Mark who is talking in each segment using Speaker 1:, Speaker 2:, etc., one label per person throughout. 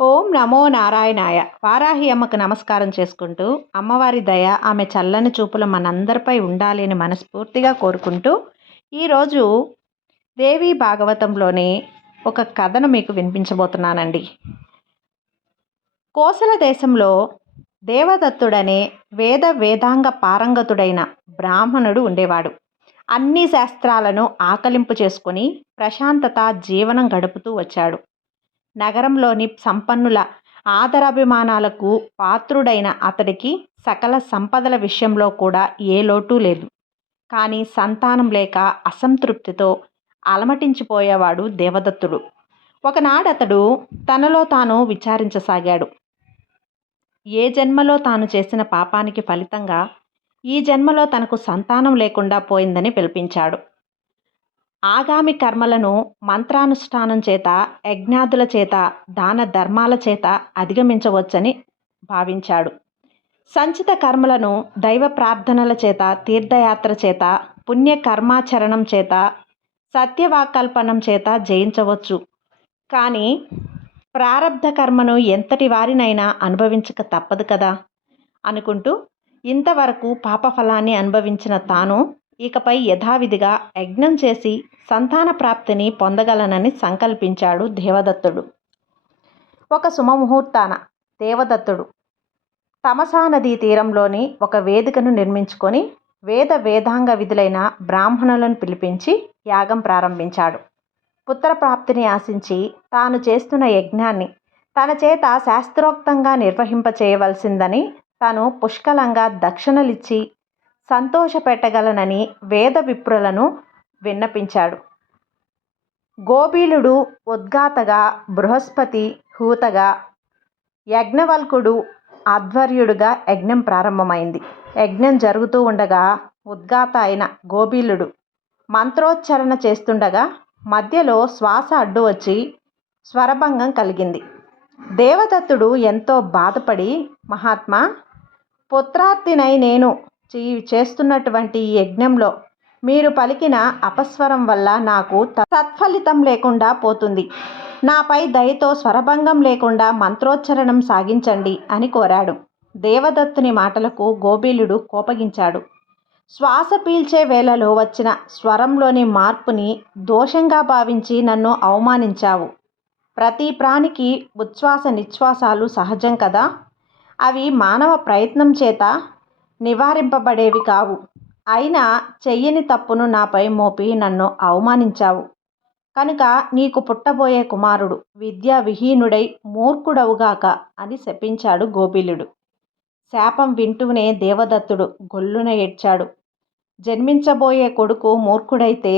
Speaker 1: ఓం నమో నారాయణాయ. వారాహి అమ్మకు నమస్కారం చేసుకుంటూ అమ్మవారి దయ ఆమె చల్లని చూపులు మనందరిపై ఉండాలి అని మనస్ఫూర్తిగా కోరుకుంటూ ఈరోజు దేవి భాగవతంలోని ఒక కథను మీకు వినిపించబోతున్నానండి. కోసల దేశంలో దేవదత్తుడనే వేద వేదాంగ పారంగతుడైన బ్రాహ్మణుడు ఉండేవాడు. అన్ని శాస్త్రాలను ఆకలింపు చేసుకొని ప్రశాంతత జీవనం గడుపుతూ వచ్చాడు. నగరంలోని సంపన్నుల ఆదరాభిమానాలకు పాత్రుడైన అతడికి సకల సంపదల విషయంలో కూడా ఏ లోటు లేదు. కానీ సంతానం లేక అసంతృప్తితో అలమటించిపోయేవాడు దేవదత్తుడు. ఒకనాడు అతడు తనలో తాను విచారించసాగాడు. ఏ జన్మలో తాను చేసిన పాపానికి ఫలితంగా ఈ జన్మలో తనకు సంతానం లేకుండా పోయిందని పిలిపించాడు. ఆగామి కర్మలను మంత్రానుష్ఠానం చేత యజ్ఞాదుల చేత దాన ధర్మాల చేత అధిగమించవచ్చని భావించాడు. సంచిత కర్మలను దైవ ప్రార్థనల చేత తీర్థయాత్ర చేత పుణ్యకర్మాచరణం చేత సత్యవాకల్పనం చేత జయించవచ్చు. కానీ ప్రారంధ కర్మను ఎంతటి వారినైనా అనుభవించక తప్పదు కదా? అనుకుంటూ ఇంతవరకు పాపఫలాన్ని అనుభవించిన తాను ఇకపై యథావిధిగా యజ్ఞం చేసి సంతాన ప్రాప్తిని పొందగలనని సంకల్పించాడు దేవదత్తుడు. ఒక శుభముహూర్తాన దేవదత్తుడు తమసా నదీ తీరంలోని ఒక వేదికను నిర్మించుకొని వేద వేదాంగ విధులైన బ్రాహ్మణులను పిలిపించి యాగం ప్రారంభించాడు. పుత్రప్రాప్తిని ఆశించి తాను చేస్తున్న యజ్ఞాన్ని తన చేత శాస్త్రోక్తంగా నిర్వహింపచేయవలసిందని తాను పుష్కలంగా దక్షిణలిచ్చి సంతోషపెట్టగలనని వేద విప్రులను విన్నపించాడు. గోబీలుడు ఉద్గాతగా బృహస్పతి హూతగా యజ్ఞవల్కుడు ఆధ్వర్యుడుగా యజ్ఞం ప్రారంభమైంది. యజ్ఞం జరుగుతూ ఉండగా ఉద్గాత అయిన గోబీలుడు మంత్రోచ్చరణ చేస్తుండగా మధ్యలో శ్వాస అడ్డు వచ్చి స్వరభంగం కలిగింది. దేవదత్తుడు ఎంతో బాధపడి మహాత్మా పుత్రార్థినై నేను చేస్తున్నటువంటి ఈ యజ్ఞంలో మీరు పలికిన అపస్వరం వల్ల నాకు సత్ఫలితం లేకుండా పోతుంది. నాపై దయతో స్వరభంగం లేకుండా మంత్రోచ్చరణం సాగించండి అని కోరాడు. దేవదత్తుని మాటలకు గోబీలుడు కోపగించాడు. శ్వాస పీల్చే వేళలో వచ్చిన స్వరంలోని మార్పుని దోషంగా భావించి నన్ను అవమానించావు. ప్రతి ప్రాణికి ఉచ్ఛ్వాస నిశ్వాసాలు సహజం కదా? అవి మానవ ప్రయత్నం చేత నివారింపబడేవి కావు. అయినా చెయ్యని తప్పును నాపై మోపి నన్ను అవమానించావు. కనుక నీకు పుట్టబోయే కుమారుడు విద్యా విహీనుడై మూర్ఖుడవుగాక అని శపించాడు గోపిలుడు శాపం వింటూనే దేవదత్తుడు గొల్లున ఏడ్చాడు. జన్మించబోయే కొడుకు మూర్ఖుడైతే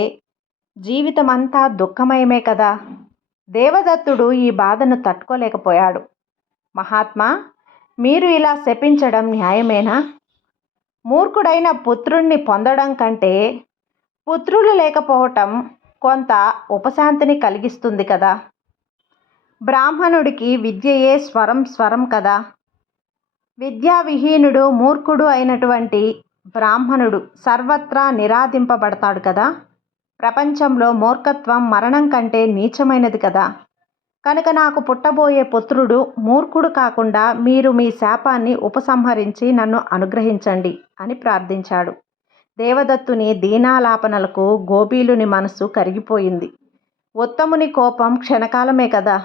Speaker 1: జీవితమంతా దుఃఖమయమే కదా. దేవదత్తుడు ఈ బాధను తట్టుకోలేకపోయాడు. మహాత్మా మీరు ఇలా శపించడం న్యాయమేనా? మూర్ఖుడైన పుత్రుణ్ణి పొందడం కంటే పుత్రులు లేకపోవటం కొంత ఉపశాంతిని కలిగిస్తుంది కదా. బ్రాహ్మణుడికి విద్యయే స్వరం స్వరం కదా. విద్యావిహీనుడు మూర్ఖుడు అయినటువంటి బ్రాహ్మణుడు సర్వత్రా నిరాధింపబడతాడు కదా. ప్రపంచంలో మూర్ఖత్వం మరణం కంటే నీచమైనది కదా. కనుక నాకు పుట్టబోయే పుత్రుడు మూర్ఖుడు కాకుండా మీరు మీ శాపాన్ని ఉపసంహరించి నన్ను అనుగ్రహించండి అని ప్రార్థించాడు. దేవదత్తుని దీనాలాపనలకు గోపీలుని మనసు కరిగిపోయింది. ఉత్తముని కోపం క్షణకాలమే కదా.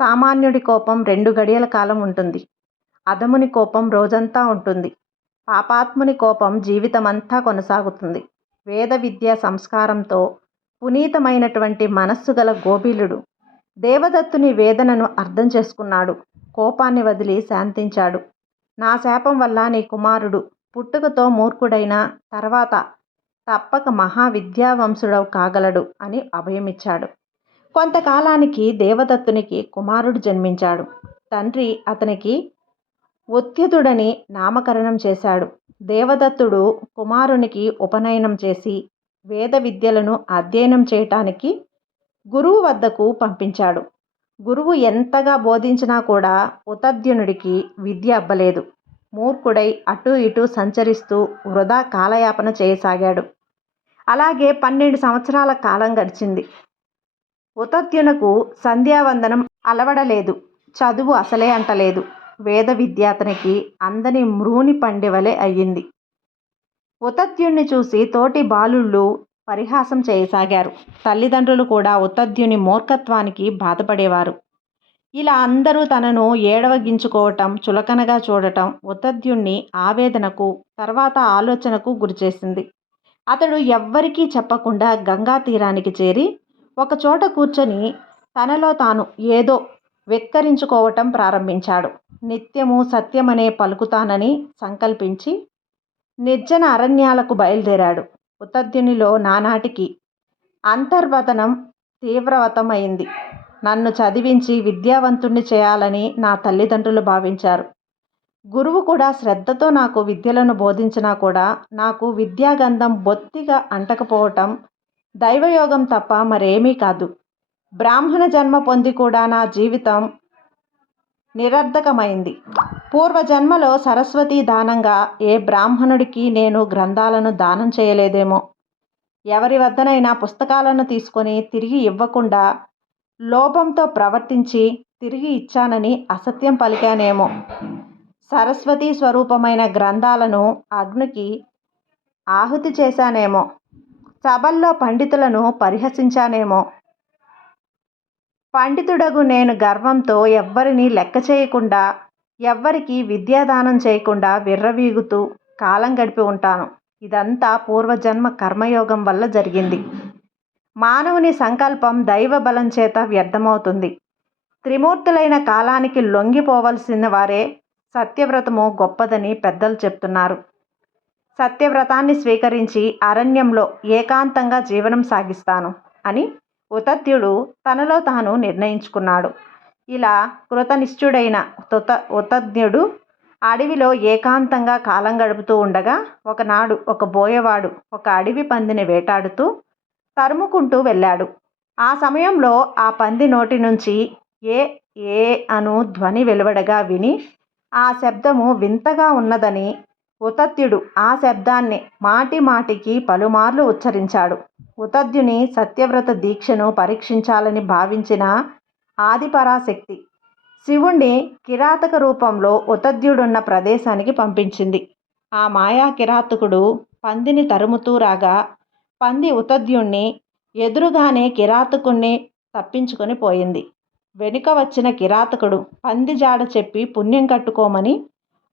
Speaker 1: సామాన్యుడి కోపం రెండు గడియల కాలం ఉంటుంది. అధముని కోపం రోజంతా ఉంటుంది. పాపాత్ముని కోపం జీవితమంతా కొనసాగుతుంది. వేద విద్యా సంస్కారంతో పునీతమైనటువంటి మనస్సు గల గోపీలుడు దేవదత్తుని వేదనను అర్థం చేసుకున్నాడు. కోపాన్ని వదిలి శాంతించాడు. నా శాపం వల్ల నీ కుమారుడు పుట్టుకతో మూర్ఖుడైన తర్వాత తప్పక మహావిద్యావంశుడవు కాగలడు అని అభయమిచ్చాడు. కొంతకాలానికి దేవదత్తునికి కుమారుడు జన్మించాడు. తండ్రి అతనికి ఒత్తితుడని నామకరణం చేశాడు. దేవదత్తుడు కుమారునికి ఉపనయనం చేసి వేద విద్యలను అధ్యయనం చేయటానికి గురువు వద్దకు పంపించాడు. గురువు ఎంతగా బోధించినా కూడా ఉతద్యునుడికి విద్య అబ్బలేదు. మూర్ఖుడై అటూ ఇటూ సంచరిస్తూ వృధా కాలయాపన చేయసాగాడు. అలాగే పన్నెండు సంవత్సరాల కాలం గడిచింది. ఉతద్యునకు సంధ్యావందనం అలవడలేదు. చదువు అసలే అంటలేదు. వేద విద్య అతనికి అందని మ్రూని పండివలే అయ్యింది. ఉతత్యుణ్ణి చూసి తోటి బాలుళ్ళు పరిహాసం చేయసాగారు. తల్లిదండ్రులు కూడా ఉతద్యుని మూర్ఖత్వానికి బాధపడేవారు. ఇలా అందరూ తనను ఏడవగించుకోవటం చులకనగా చూడటం ఉత్తధ్యుణ్ణి ఆవేదనకు తర్వాత ఆలోచనకు గురిచేసింది. అతడు ఎవ్వరికీ చెప్పకుండా గంగా తీరానికి చేరి ఒకచోట కూర్చొని తనలో తాను ఏదో వెక్కరించుకోవటం ప్రారంభించాడు. నిత్యము సత్యమనే పలుకుతానని సంకల్పించి నిర్జన అరణ్యాలకు బయలుదేరాడు. ఉతద్యునిలో నానాటికి అంతర్వతనం తీవ్రవతమైంది. నన్ను చదివించి విద్యావంతుణ్ణి చేయాలని నా తల్లిదండ్రులు భావించారు. గురువు కూడా శ్రద్ధతో నాకు విద్యలను బోధించినా కూడా నాకు విద్యాగంధం బొత్తిగా అంటకపోవటం దైవయోగం తప్ప మరేమీ కాదు. బ్రాహ్మణ జన్మ పొంది కూడా నా జీవితం నిరర్ధకమైంది. పూర్వజన్మలో సరస్వతి దానంగా ఏ బ్రాహ్మణుడికి నేను గ్రంథాలను దానం చేయలేదేమో. ఎవరి వద్దనైనా పుస్తకాలను తీసుకొని తిరిగి ఇవ్వకుండా లోపంతో ప్రవర్తించి తిరిగి ఇచ్చానని అసత్యం పలికానేమో. సరస్వతి స్వరూపమైన గ్రంథాలను అగ్నికి ఆహుతి చేశానేమో. సభల్లో పండితులను పరిహసించానేమో. పండితుడగు నేను గర్వంతో ఎవ్వరిని లెక్క చేయకుండా ఎవ్వరికి విద్యాదానం చేయకుండా విర్రవీగుతూ కాలం గడిపి ఉంటాను. ఇదంతా పూర్వజన్మ కర్మయోగం వల్ల జరిగింది. మానవుని సంకల్పం దైవ బలం చేత వ్యర్థమవుతుంది. త్రిమూర్తులైన కాలానికి లొంగిపోవలసిన వారే సత్యవ్రతము గొప్పదని పెద్దలు చెప్తున్నారు. సత్యవ్రతాన్ని స్వీకరించి అరణ్యంలో ఏకాంతంగా జీవనం సాగిస్తాను అని ఉతత్యుడు తనలో తాను నిర్ణయించుకున్నాడు. ఇలా కృతనిష్ఠుడైన తుత ఉతజ్ఞుడు అడవిలో ఏకాంతంగా కాలం గడుపుతూ ఉండగా ఒకనాడు ఒక బోయవాడు ఒక అడవి పందిని వేటాడుతూ తరుముకుంటూ వెళ్ళాడు. ఆ సమయంలో ఆ పంది నోటి నుంచి ఏ ఏ అను ధ్వని వెలువడగా విని ఆ శబ్దము వింతగా ఉన్నదని ఉతత్యుడు ఆ శబ్దాన్ని మాటి మాటికి పలుమార్లు ఉచ్చరించాడు. ఉతద్యుని సత్యవ్రత దీక్షను పరీక్షించాలని భావించిన ఆదిపరాశక్తి. శివుణ్ణి కిరాతక రూపంలో ఉతద్యుడున్న ప్రదేశానికి పంపించింది. ఆ మాయా కిరాతకుడు పందిని తరుముతూ రాగా పంది ఉతద్యుణ్ణి ఎదురుగానే కిరాతకుణ్ణి తప్పించుకొని పోయింది. వెనుక వచ్చిన కిరాతకుడు పంది జాడ చెప్పి పుణ్యం కట్టుకోమని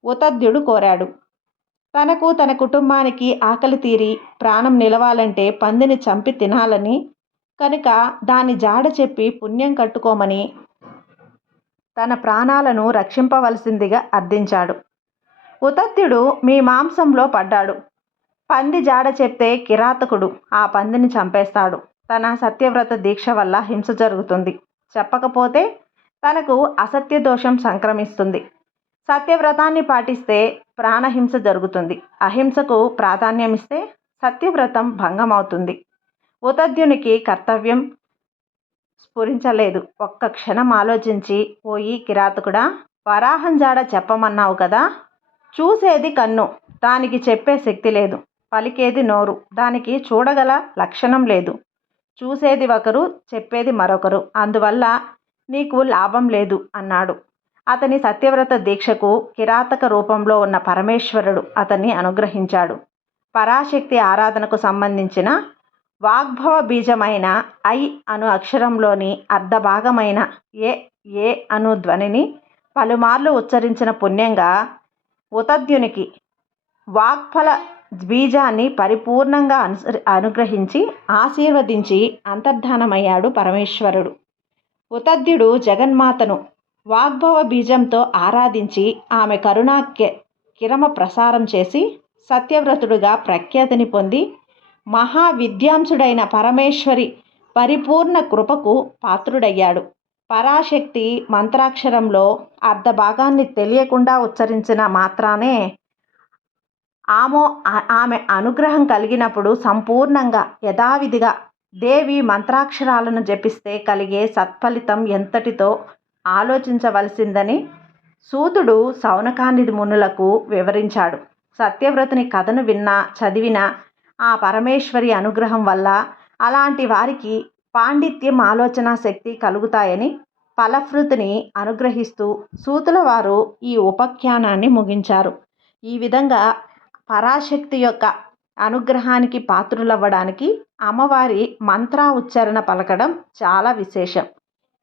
Speaker 1: ఉతద్యుడు కోరాడు. తనకు తన కుటుంబానికి ఆకలి తీరి ప్రాణం నిలవాలంటే పందిని చంపి తినాలని కనుక దాని జాడ చెప్పి పుణ్యం కట్టుకోమని తన ప్రాణాలను రక్షింపవలసిందిగా అర్థించాడు. ఉతత్యుడు మీ మాంసంలో పడ్డాడు. పంది జాడ చెప్తే కిరాతకుడు ఆ పందిని చంపేస్తాడు. తన సత్యవ్రత దీక్ష వల్ల హింస జరుగుతుంది. చెప్పకపోతే తనకు అసత్య దోషం సంక్రమిస్తుంది. సత్యవ్రతాన్ని పాటిస్తే ప్రాణహింస జరుగుతుంది. అహింసకు ప్రాధాన్యమిస్తే సత్యవ్రతం భంగం అవుతుంది ఉతద్యునికి కర్తవ్యం స్ఫురించలేదు. ఒక్క క్షణం ఆలోచించి పోయి కిరాతకుడా వరాహం జాడ చెప్పమన్నావు కదా? చూసేది కన్ను. దానికి చెప్పే శక్తి లేదు. పలికేది నోరు. దానికి చూడగల లక్షణం లేదు. చూసేది ఒకరు చెప్పేది మరొకరు. అందువల్ల నీకు లాభం లేదు అన్నాడు. అతని సత్యవ్రత దీక్షకు కిరాతక రూపంలో ఉన్న పరమేశ్వరుడు అతన్ని అనుగ్రహించాడు. పరాశక్తి ఆరాధనకు సంబంధించిన వాగ్భవ బీజమైన ఐ అను అక్షరంలోని అర్ధభాగమైన ఏ ఏ అను ధ్వనిని పలుమార్లు ఉచ్చరించిన పుణ్యంగా ఉతద్యునికి వాగ్ఫల బీజాన్ని పరిపూర్ణంగా అనుగ్రహించి ఆశీర్వదించి అంతర్ధానమయ్యాడు పరమేశ్వరుడు. ఉతద్యుడు జగన్మాతను వాగ్భవ బీజంతో ఆరాధించి ఆమె కరుణా కిరమ ప్రసారం చేసి సత్యవ్రతుడుగా ప్రఖ్యాతిని పొంది మహావిద్యాంసుడైన పరమేశ్వరి పరిపూర్ణ కృపకు పాత్రుడయ్యాడు. పరాశక్తి మంత్రాక్షరంలో అర్ధ భాగాన్ని తెలియకుండా ఉచ్చరించిన మాత్రానే ఆమో ఆమె అనుగ్రహం కలిగినప్పుడు సంపూర్ణంగా యథావిధిగా దేవి మంత్రాక్షరాలను జపిస్తే కలిగే సత్ఫలితం ఎంతటితో ఆలోచించవలసిందని సూతుడు సౌనకానిధి మునులకు వివరించాడు. సత్యవ్రతుని కథను విన్నా చదివిన ఆ పరమేశ్వరి అనుగ్రహం వల్ల అలాంటి వారికి పాండిత్యం ఆలోచన శక్తి కలుగుతాయని ఫలఫృతిని అనుగ్రహిస్తూ సూతుల వారు ఈ ఉపఖ్యానాన్ని ముగించారు. ఈ విధంగా పరాశక్తి యొక్క అనుగ్రహానికి పాత్రులవ్వడానికి అమ్మవారి మంత్ర ఉచ్చారణ పలకడం చాలా విశేషం.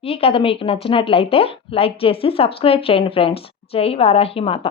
Speaker 1: ఈ కథ మీకు నచ్చినట్లయితే లైక్ చేసి సబ్స్క్రైబ్ చేయండి ఫ్రెండ్స్. జై వారాహి మాత.